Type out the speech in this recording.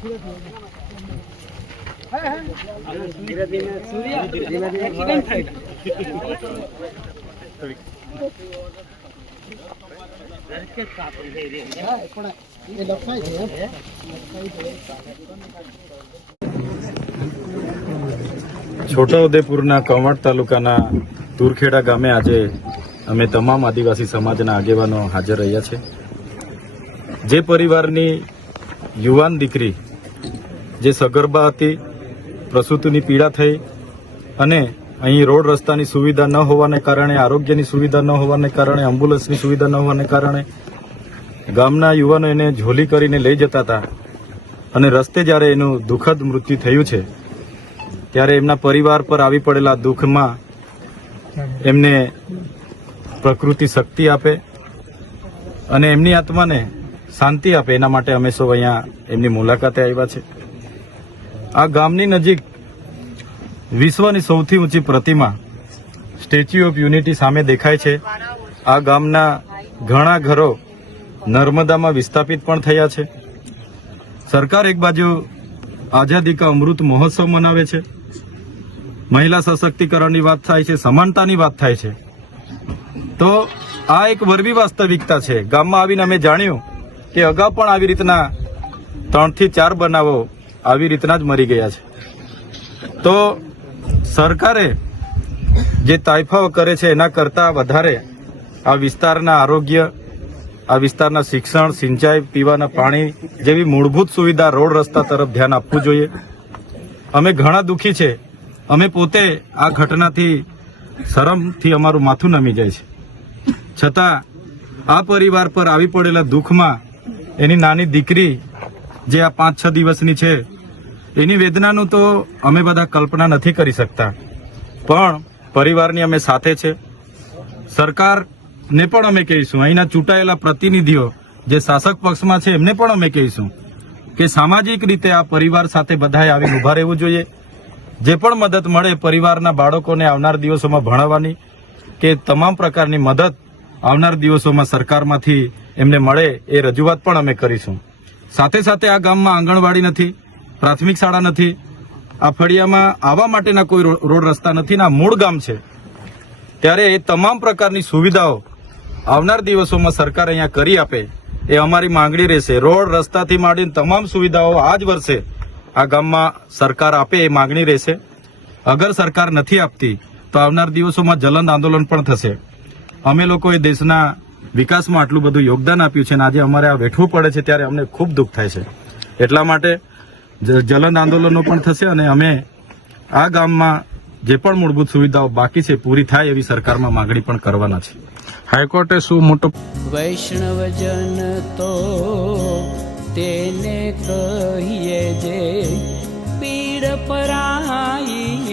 છોટાઉદેપુરના કવાંટ તાલુકાના તુરખેડા ગામે આજે અમે તમામ આદિવાસી સમાજના આગેવાનો હાજર રહ્યા છે. જે પરિવારની યુવાન દીકરી જે સગર્ભા હતી, પ્રસૂતિની પીડા થઈ અને અહીં રોડ રસ્તાની સુવિધા ન હોવાને કારણે, આરોગ્યની સુવિધા ન હોવાને કારણે, એમ્બ્યુલન્સની સુવિધા ન હોવાને કારણે ગામના યુવાનો એને ઝોલી કરીને લઈ જતા હતા અને રસ્તે જ્યારે એનું દુઃખદ મૃત્યુ થયું છે ત્યારે એમના પરિવાર પર આવી પડેલા દુઃખમાં એમને પ્રકૃતિ શક્તિ આપે અને એમની આત્માને શાંતિ આપે, એના માટે અમે સૌ અહીંયા એમની મુલાકાતે આવ્યા છે. આ ગામની નજીક વિશ્વની સૌથી ઊંચી પ્રતિમા સ્ટેચ્યુ ઓફ યુનિટી સામે દેખાય છે. આ ગામના ઘણા ઘરો નર્મદામાં વિસ્થાપિત પણ થયા છે. સરકાર એક બાજુ આઝાદી કા અમૃત મહોત્સવ મનાવે છે, મહિલા સશક્તિકરણની વાત થાય છે, સમાનતાની વાત થાય છે, તો આ એક વરવી વાસ્તવિકતા છે. ગામમાં આવીને અમે જાણ્યું કે અગાઉ પણ આવી રીતના 3 થી 4 બનાવો આવી રીતના જ મરી ગયા છે. તો સરકારે જે તાઇફાઓ કરે છે એના કરતાં વધારે આ વિસ્તારના આરોગ્ય, આ વિસ્તારના શિક્ષણ, સિંચાઈ, પીવાના પાણી જેવી મૂળભૂત સુવિધા, રોડ રસ્તા તરફ ધ્યાન આપવું જોઈએ. અમે ઘણા દુઃખી છે. અમે પોતે આ ઘટનાથી શરમથી અમારું માથું નમી જાય છે. છતાં આ પરિવાર પર આવી પડેલા દુઃખમાં એની નાની દીકરી જે આ 5-6 દિવસની છે એની વેદનાનું તો અમે બધા કલ્પના નથી કરી શકતા, પણ પરિવારની અમે સાથે છે. સરકારને પણ અમે કહીશું, અહીંના ચૂંટાયેલા પ્રતિનિધિઓ જે શાસક પક્ષમાં છે એમને પણ અમે કહીશું કે સામાજિક રીતે આ પરિવાર સાથે બધાએ આવીને ઉભા રહેવું જોઈએ. જે પણ મદદ મળે પરિવારના બાળકોને આવનાર દિવસોમાં ભણાવવાની કે તમામ પ્રકારની મદદ આવનાર દિવસોમાં સરકારમાંથી એમને મળે એ રજૂઆત પણ અમે કરીશું. સાથે સાથે આ ગામમાં આંગણવાડી નથી, પ્રાથમિક શાળા નથી, આ ફળિયામાં આવવા માટેના કોઈ રોડ રસ્તા નથી ને આ મૂળ ગામ છે. ત્યારે એ તમામ પ્રકારની સુવિધાઓ આવનાર દિવસોમાં સરકાર અહીંયા કરી આપે એ અમારી માંગણી રહેશે. રોડ રસ્તાથી માંડીને તમામ સુવિધાઓ આ જ વર્ષે આ ગામમાં સરકાર આપે એ માંગણી રહેશે. અગર સરકાર નથી આપતી તો આવનાર દિવસોમાં જલંદ આંદોલન પણ થશે. અમે લોકોએ દેશના વિકાસમાં આટલું બધું યોગદાન આપ્યું છે અને આજે અમારે આ વેઠવું પડે છે ત્યારે અમને ખૂબ દુઃખ થાય છે. એટલા માટે જલંદ આંદોલનો પણ થશે અને અમે આ ગામમાં જે પણ મૂળભૂત સુવિધાઓ બાકી છે પૂરી થાય એવી સરકારમાં માંગણી પણ કરવાના છે. હાઈકોર્ટે શું મોટો વૈષ્ણવજન તો તેને કહીએ જે પીડ પરાઈ